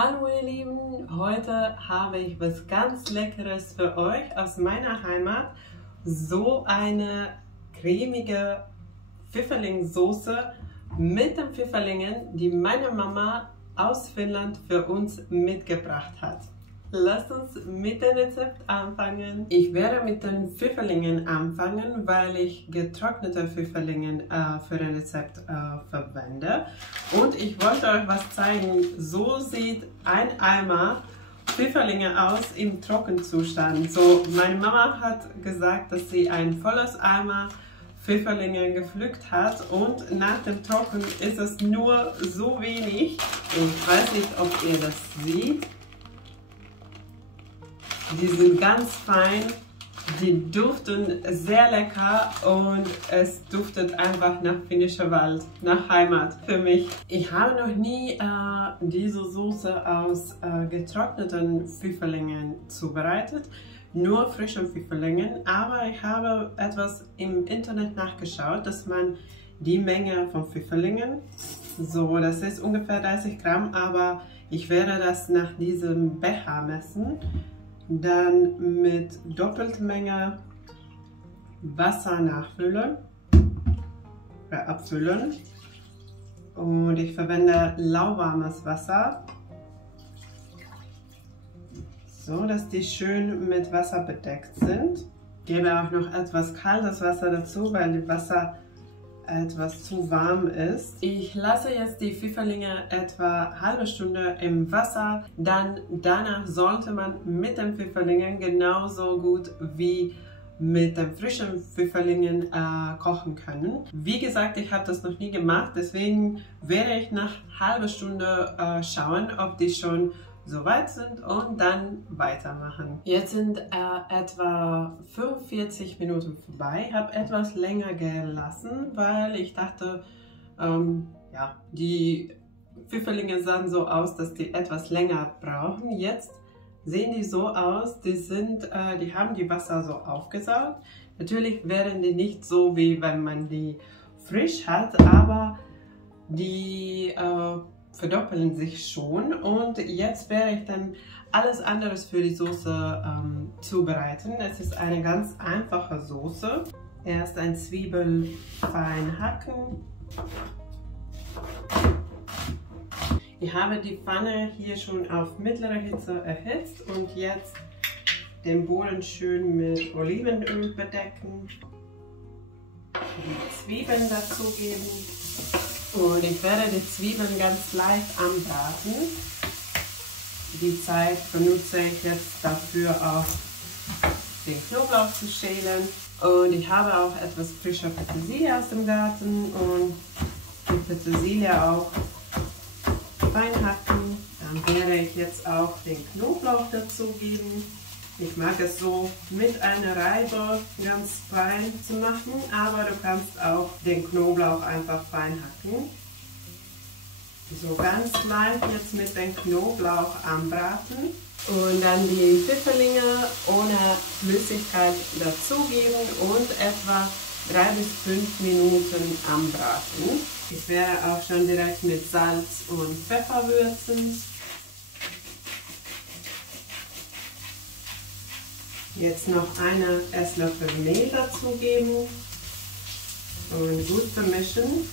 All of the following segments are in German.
Hallo ihr Lieben, heute habe ich was ganz Leckeres für euch aus meiner Heimat. So eine cremige Pfifferlingssoße mit den Pfifferlingen, die meine Mama aus Finnland für uns mitgebracht hat. Lasst uns mit dem Rezept anfangen. Ich werde mit den Pfifferlingen anfangen, weil ich getrocknete Pfifferlingen für das Rezept verwende. Und ich wollte euch was zeigen. So sieht ein Eimer Pfifferlinge aus im Trockenzustand. So, meine Mama hat gesagt, dass sie ein volles Eimer Pfifferlinge gepflückt hat und nach dem Trocken ist es nur so wenig. Ich weiß nicht, ob ihr das seht. Die sind ganz fein, die duften sehr lecker und es duftet einfach nach finnischer Wald, nach Heimat für mich. Ich habe noch nie diese Soße aus getrockneten Pfifferlingen zubereitet, nur frischen Pfifferlingen, aber ich habe etwas im Internet nachgeschaut, dass man die Menge von Pfifferlingen, so das ist ungefähr 30 Gramm, aber ich werde das nach diesem Becher messen. Dann mit doppelter Menge Wasser nachfüllen, abfüllen. Und ich verwende lauwarmes Wasser, so dass die schön mit Wasser bedeckt sind. Ich gebe auch noch etwas kaltes Wasser dazu, weil das Wasser etwas zu warm ist. Ich lasse jetzt die Pfifferlinge etwa eine halbe Stunde im Wasser. Danach sollte man mit den Pfifferlingen genauso gut wie mit den frischen Pfifferlingen kochen können. Wie gesagt, ich habe das noch nie gemacht, deswegen werde ich nach einer halben Stunde schauen, ob die schon soweit sind und dann weitermachen. Jetzt sind etwa 45 Minuten vorbei. Ich habe etwas länger gelassen, weil ich dachte, ja, die Pfifferlinge sahen so aus, dass die etwas länger brauchen. Jetzt sehen die so aus, die haben die Wasser so aufgesaugt. Natürlich werden die nicht so, wie wenn man die frisch hat, aber die verdoppeln sich schon und jetzt werde ich dann alles anderes für die Soße zubereiten. Es ist eine ganz einfache Soße. Erst ein Zwiebel fein hacken. Ich habe die Pfanne hier schon auf mittlere Hitze erhitzt und jetzt den Boden schön mit Olivenöl bedecken. Die Zwiebeln dazugeben. Und ich werde die Zwiebeln ganz leicht anbraten. Die Zeit benutze ich jetzt dafür auch, den Knoblauch zu schälen. Und ich habe auch etwas frische Petersilie aus dem Garten und die Petersilie auch fein hacken. Dann werde ich jetzt auch den Knoblauch dazugeben. Ich mag es so mit einer Reibe ganz fein zu machen, aber du kannst auch den Knoblauch einfach fein hacken. So ganz leicht jetzt mit dem Knoblauch anbraten und dann die Pfifferlinge ohne Flüssigkeit dazugeben und etwa 3 bis 5 Minuten anbraten. Ich werde auch schon direkt mit Salz und Pfeffer würzen. Jetzt noch einen Esslöffel Mehl dazugeben und gut vermischen.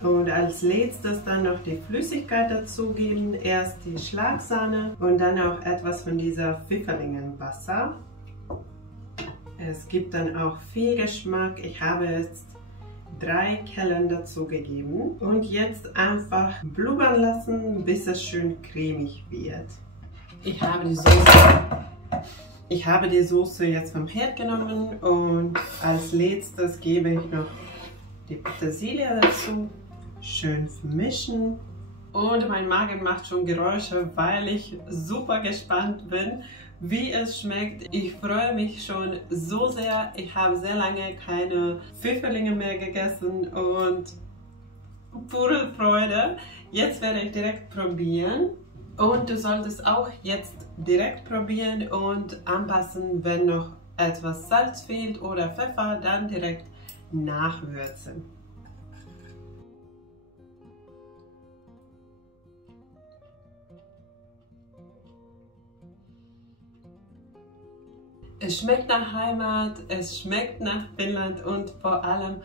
Und als letztes dann noch die Flüssigkeit dazugeben. Erst die Schlagsahne und dann auch etwas von dieser Pfifferlingenwasser. Es gibt dann auch viel Geschmack. Ich habe jetzt 3 Kellen dazugegeben. Und jetzt einfach blubbern lassen, bis es schön cremig wird. Ich habe die Soße jetzt vom Herd genommen und als letztes gebe ich noch die Petersilie dazu. Schön vermischen. Und mein Magen macht schon Geräusche, weil ich super gespannt bin, wie es schmeckt. Ich freue mich schon so sehr. Ich habe sehr lange keine Pfifferlinge mehr gegessen und pure Freude. Jetzt werde ich direkt probieren. Und du solltest auch jetzt direkt probieren und anpassen, wenn noch etwas Salz fehlt oder Pfeffer, dann direkt nachwürzen. Es schmeckt nach Heimat, es schmeckt nach Finnland und vor allem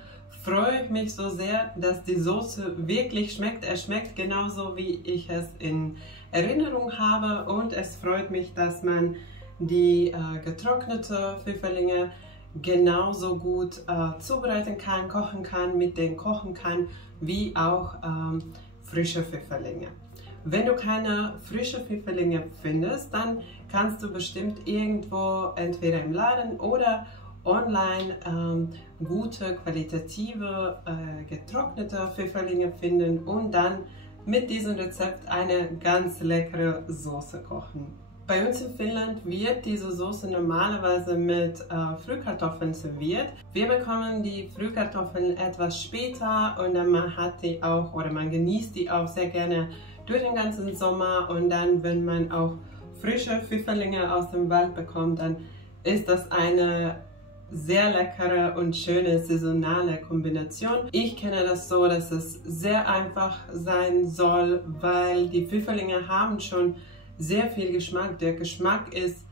freue ich mich so sehr, dass die Soße wirklich schmeckt. Es schmeckt genauso, wie ich es in Erinnerung habe, und es freut mich, dass man die getrocknete Pfifferlinge genauso gut zubereiten kann, kochen kann, mit denen kochen kann, wie auch frische Pfifferlinge. Wenn du keine frische Pfifferlinge findest, dann kannst du bestimmt irgendwo, entweder im Laden oder online, gute, qualitative, getrocknete Pfifferlinge finden und dann mit diesem Rezept eine ganz leckere Soße kochen. Bei uns in Finnland wird diese Soße normalerweise mit Frühkartoffeln serviert. Wir bekommen die Frühkartoffeln etwas später und dann man hat die auch, oder man genießt die auch sehr gerne durch den ganzen Sommer, und dann, wenn man auch frische Pfifferlinge aus dem Wald bekommt, dann ist das eine sehr leckere und schöne saisonale Kombination. Ich kenne das so, dass es sehr einfach sein soll, weil die Pfifferlinge haben schon sehr viel Geschmack. Der Geschmack ist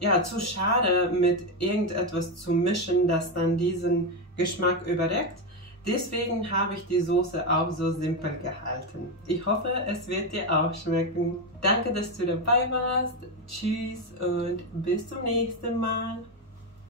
ja zu schade, mit irgendetwas zu mischen, das dann diesen Geschmack überdeckt. Deswegen habe ich die Soße auch so simpel gehalten. Ich hoffe, es wird dir auch schmecken. Danke, dass du dabei warst. Tschüss und bis zum nächsten Mal.